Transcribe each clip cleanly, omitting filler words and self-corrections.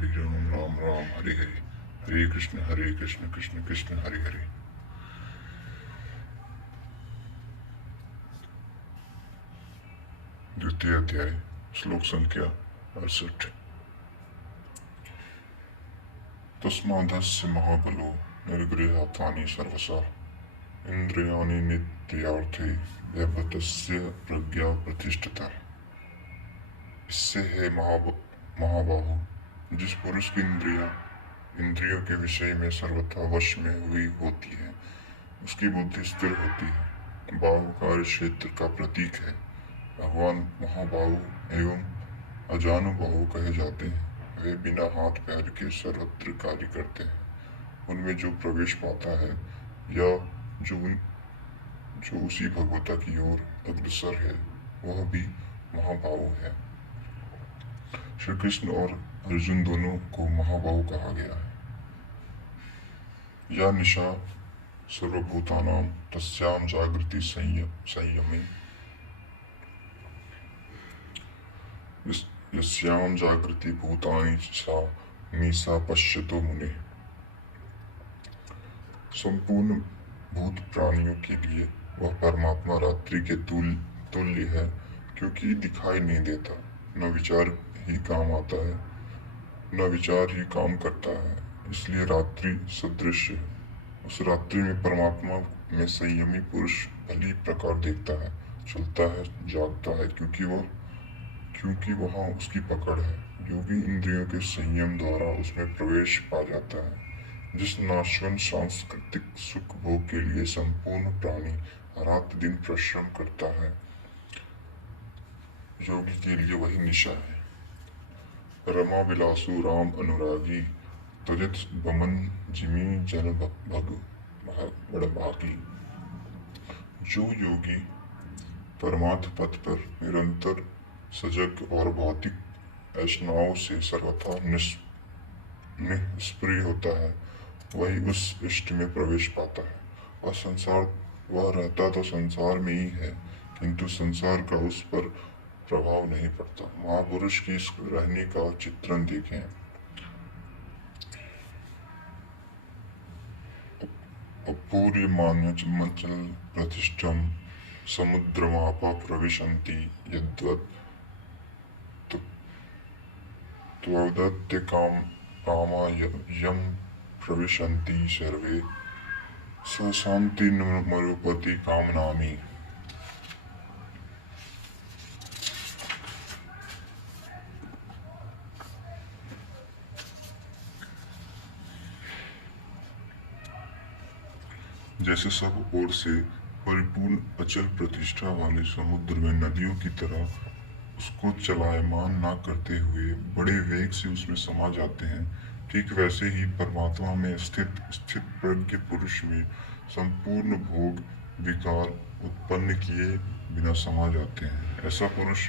हरे राम राम राम हरे हरे, हरे कृष्ण कृष्ण कृष्ण हरे हरे। द्वितीय अध्याय, श्लोक संख्या 68। तस्मादस्य महाबलो निर्गृहात्मानि सर्वशः इंद्रियाणि नित्यार्थे व्यपतस्य प्रज्ञा प्रतिष्ठिता। इससे है महाबाहु, जिस पुरुष की इंद्रियों के विषय में सर्वथा वश में हुई होती है, उसकी बुद्धि स्थिर होती है। बाहु कार्य क्षेत्र का प्रतीक है। भगवान महाबाहु एवं अजानुबाहु कहे जाते हैं। वे बिना हाथ पैर के सर्वत्र कार्य करते हैं। उनमें जो प्रवेश पाता है या जो जो उसी भगवता की ओर अग्रसर है, वह भी महाबाहु है। श्री कृष्ण और अर्जुन दोनों को महाबाहु कहा गया है। या निशा सर्वभूतानां तस्यां जागृति संयमे यस्यां जागृति भूतानि सा मीसा पश्यतो मुने। संपूर्ण भूत प्राणियों के लिए वह परमात्मा रात्रि के तुल्य है, क्योंकि दिखाई नहीं देता, न विचार ही काम आता है, न विचार ही काम करता है, इसलिए रात्रि सदृश है। उस रात्रि में परमात्मा में संयमी पुरुष भली प्रकार देखता है, चलता है, जागता है, क्योंकि वहाँ उसकी पकड़ है। योगी इंद्रियों के संयम द्वारा उसमें प्रवेश पा जाता है। जिस नाशवन सांस्कृतिक सुख भोग के लिए संपूर्ण प्राणी रात दिन परिश्रम करता है, योगी के लिए वही निशा है। रमा विलासु राम अनुरागी तुजित बमन जिमी जन भग बड़भागी। जो योगी परमार्थ पथ पर निरंतर सजग और भौतिक ऐषणाओं से सर्वथा निष्क्रिय होता है, वही उस इष्ट में प्रवेश पाता है। वह रहता तो संसार में ही है, किंतु संसार का उस पर प्रभाव नहीं पड़ता। महापुरुष की इस रहने का चित्रण देखें। अपूर्यमानमचल प्रतिष्ठम समुद्रमापा प्रविशन्ति यद्वत् त्वदत्य कामा यम प्रविशन्ति सर्वे स शांति मरुपति कामनामी। जैसे सब ओर से परिपूर्ण अचल प्रतिष्ठा वाले समुद्र में नदियों की तरह उसको चलायमान ना करते हुए बड़े वेग से उसमें समा जाते हैं, ठीक वैसे ही परमात्मा में स्थित प्रज्ञ पुरुष में संपूर्ण भोग विकार उत्पन्न किए बिना समा जाते हैं। ऐसा पुरुष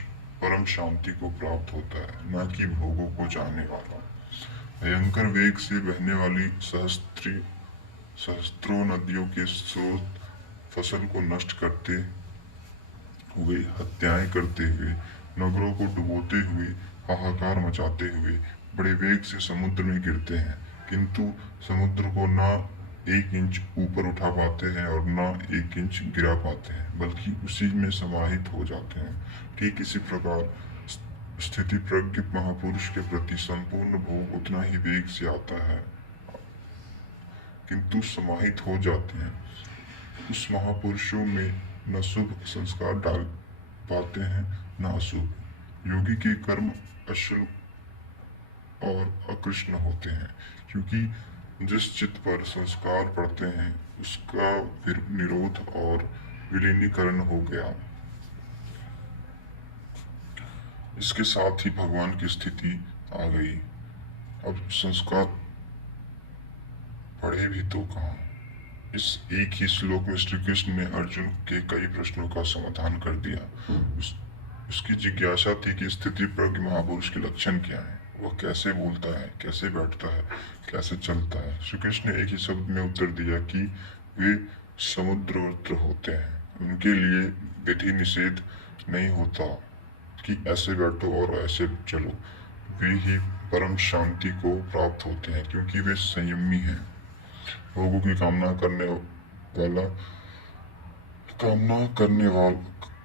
परम शांति को प्राप्त होता है, न कि भोगों को चाहने वाला। भयंकर वेग से बहने वाली सहस्त्रों नदियों के स्रोत फसल को नष्ट करते हुए, हत्याएं करते हुए, नगरों को डुबोते हुए, हाहाकार मचाते हुए बड़े वेग से समुद्र में गिरते हैं, किंतु समुद्र को न एक इंच ऊपर उठा पाते हैं और न एक इंच गिरा पाते हैं, बल्कि उसी में समाहित हो जाते हैं। ठीक इसी प्रकार स्थिति प्रज्ञ महापुरुष के प्रति संपूर्ण भोग उतना ही वेग से आता है, किंतु समाहित हो जाते हैं। उस महापुरुषों में न शुभ संस्कार डाल पाते हैं, न अशुभ। योगी के कर्म अश्रुभ और अकृष्ण होते हैं, क्योंकि जिस चित्त पर संस्कार पड़ते हैं उसका फिर निरोध और विलीनीकरण हो गया। इसके साथ ही भगवान की स्थिति आ गई। अब संस्कार पढ़े भी तो कहाँ। इस एक ही श्लोक में श्री कृष्ण ने अर्जुन के कई प्रश्नों का समाधान कर दिया। उसकी जिज्ञासा थी कि स्थिति प्रज्ञ महापुरुष के लक्षण क्या हैं, वह कैसे बोलता है, कैसे बैठता है, कैसे चलता है। श्री कृष्ण ने एक ही शब्द में उत्तर दिया कि वे समुद्रवत्र होते हैं। उनके लिए विधि निषेध नहीं होता कि ऐसे बैठो और ऐसे चलो। वे ही परम शांति को प्राप्त होते हैं, क्योंकि वे संयमी हैं। भोगों की कामना करने वाला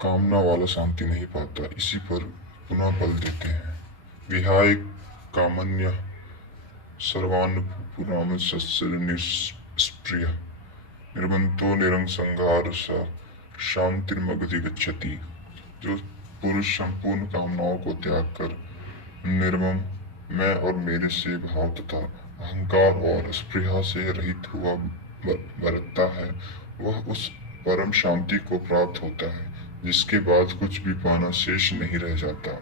कामना वाला शांति नहीं पाता, इसी पर पुनः बल देते हैं। विहाय कामन्य सर्वान् सस्य निष्प्रिय निर्बंधो निरंसंहार स शांतिर्मगधि गच्छति। जो पुरुष संपूर्ण कामनाओं को त्याग कर निर्मम मैं और मेरे से भाव तथा अहंकार और स्पृहा से रहित हुआ बरतता है, वह उस परम शांति को प्राप्त होता है, जिसके बाद कुछ भी पाना शेष नहीं रह जाता।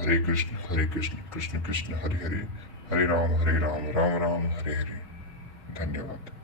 हरे कृष्ण कृष्ण कृष्ण हरे हरे, हरे राम राम राम हरे हरे। धन्यवाद।